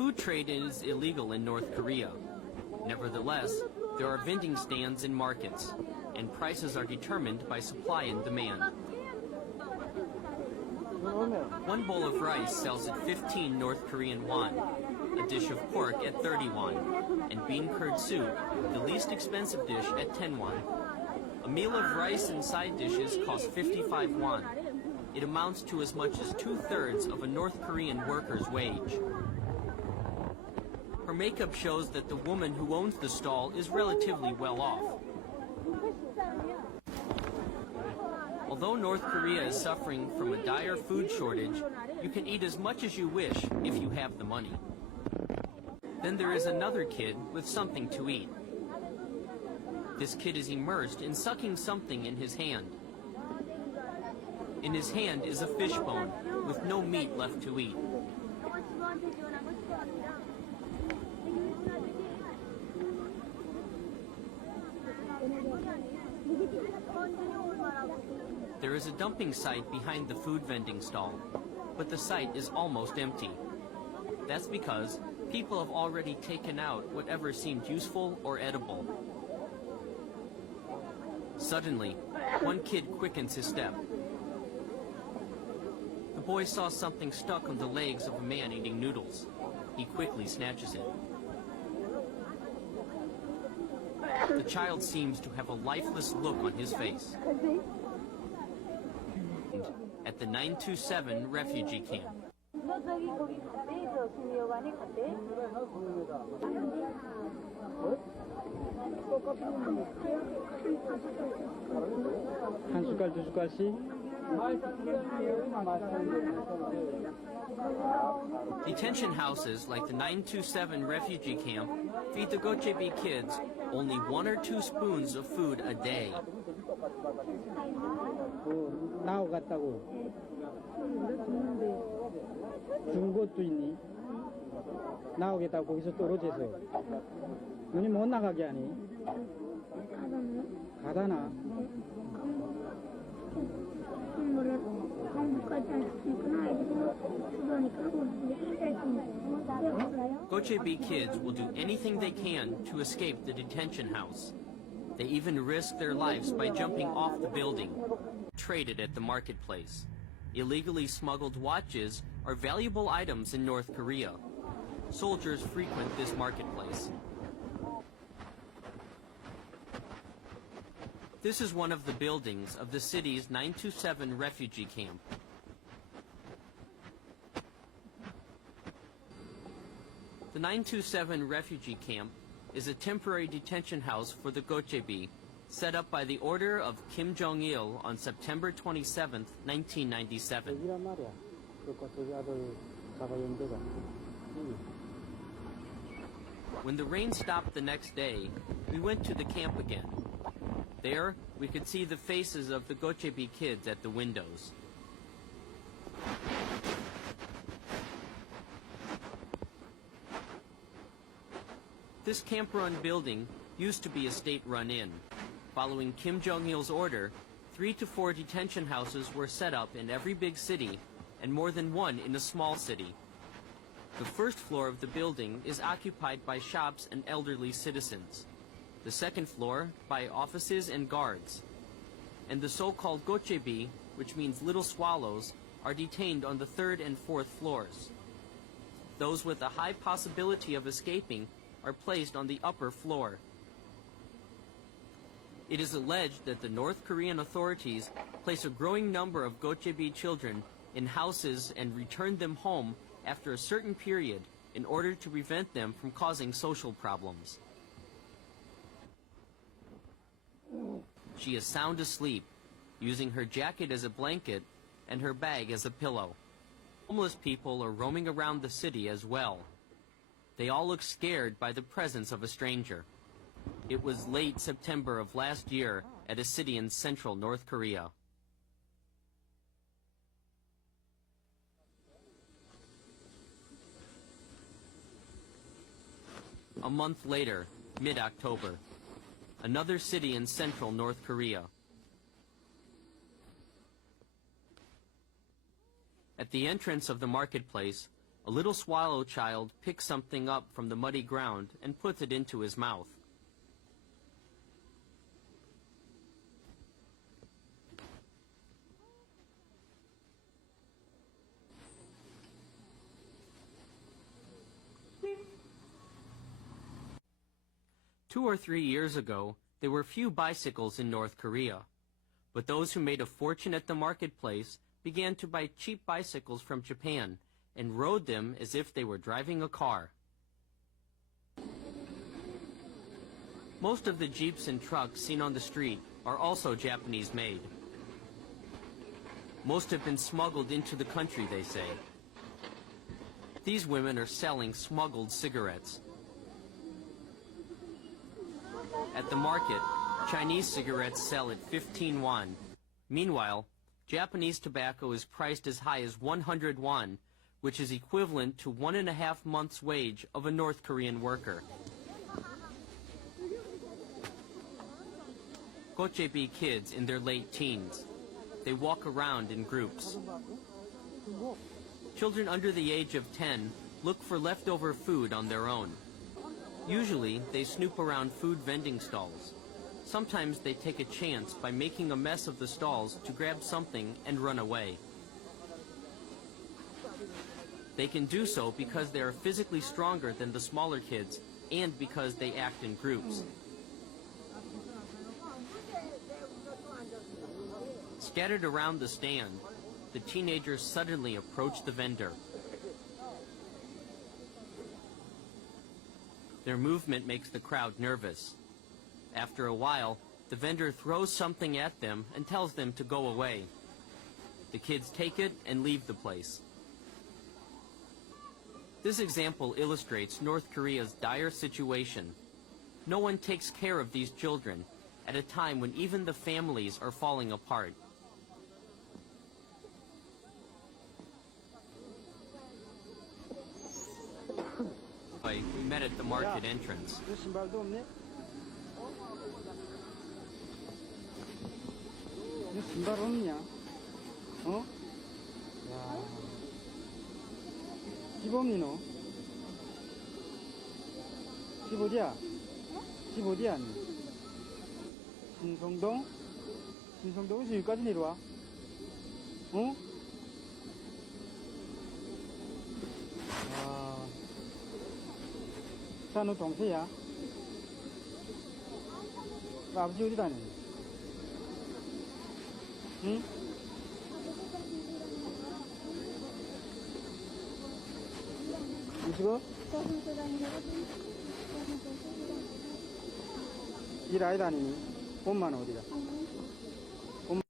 food trade is illegal in North Korea. Nevertheless, there are vending stands in markets, and prices are determined by supply and demand. One bowl of rice sells at 15 North Korean won, a dish of pork at 30 won, and bean curd soup, the least expensive dish, at 10 won. A meal of rice and side dishes costs 55 won. It amounts to as much as 2/3 of a North Korean worker's wage. Her makeup shows that the woman who owns the stall is relatively well off. Although North Korea is suffering from a dire food shortage, you can eat as much as you wish if you have the money. Then there is another kid with something to eat. This kid is immersed in sucking something in his hand. In his hand is a fish bone with no meat left to eat. There is a dumping site behind the food vending stall, but the site is almost empty. That's because people have already taken out whatever seemed useful or edible. Suddenly, one kid quickens his step. The boy saw something stuck on the legs of a man eating noodles. He quickly snatches it. The child seems to have a lifeless look on his face. At the 927 refugee camp. 한 숟갈 두 숟갈씩. Detention houses like the 927 refugee camp feed the gochebi kids only 1 or 2 spoons of food a day. 나오갔다고. 준 것도 있니? 나오겠다고 거기서 떨어져서. 너니 못 나가게 하니? 가다나. Gochebi kids will do anything they can to escape the detention house. They even risk their lives by jumping off the building, traded at the marketplace. Illegally smuggled watches are valuable items in North Korea. Soldiers frequent this marketplace. This is one of the buildings of the city's 927 refugee camp. The 927 refugee camp is a temporary detention house for the gochebi, set up by the order of Kim Jong-il on September 27, 1997. When the rain stopped the next day, we went to the camp again. There, we could see the faces of the gochebi kids at the windows. This camp-run building used to be a state-run inn. Following Kim Jong-il's order, 3 to 4 detention houses were set up in every big city and more than one in a small city. The first floor of the building is occupied by shops and elderly citizens. The second floor by offices and guards. And the so-called gochebi, which means little swallows, are detained on the 3rd and 4th floors. Those with a high possibility of escaping are placed on the upper floor. It is alleged that the North Korean authorities place a growing number of gochebi children in houses and return them home after a certain period in order to prevent them from causing social problems. She is sound asleep, using her jacket as a blanket and her bag as a pillow. Homeless people are roaming around the city as well. They all look scared by the presence of a stranger. It was late September of last year at a city in central North Korea. A month later, mid-October, another city in central North Korea. At the entrance of the marketplace, A little swallow child picks something up from the muddy ground and puts it into his mouth. Two or 3 years ago, there were few bicycles in North Korea. But those who made a fortune at the marketplace began to buy cheap bicycles from Japan and rode them as if they were driving a car. Most of the jeeps and trucks seen on the street are also Japanese made. Most have been smuggled into the country, they say. These women are selling smuggled cigarettes. At the market, Chinese cigarettes sell at 15 won. Meanwhile, Japanese tobacco is priced as high as 100 won, which is equivalent to 1.5 months' wage of a North Korean worker. Gochebi kids in their late teens. They walk around in groups. Children under the age of 10 look for leftover food on their own. Usually, they snoop around food vending stalls. Sometimes they take a chance by making a mess of the stalls to grab something and run away. They can do so because they are physically stronger than the smaller kids and because they act in groups. Scattered around the stand, the teenagers suddenly approach the vendor. Their movement makes the crowd nervous. After a while, the vendor throws something at them and tells them to go away. The kids take it and leave the place. This example illustrates North Korea's dire situation. No one takes care of these children at a time when even the families are falling apart. We met at the market entrance. 너 신발도 없니? 너 신발 없냐? 어? 야. 집 없니 너? 집 어디야? 집 어디야 니? 신성동? 신성동에서 여기까지 내려와? 어? 자, 너 동생이야? 아버지 어디 다니니? 응? 이거? 일 아이 다니니? 엄마는 어디가?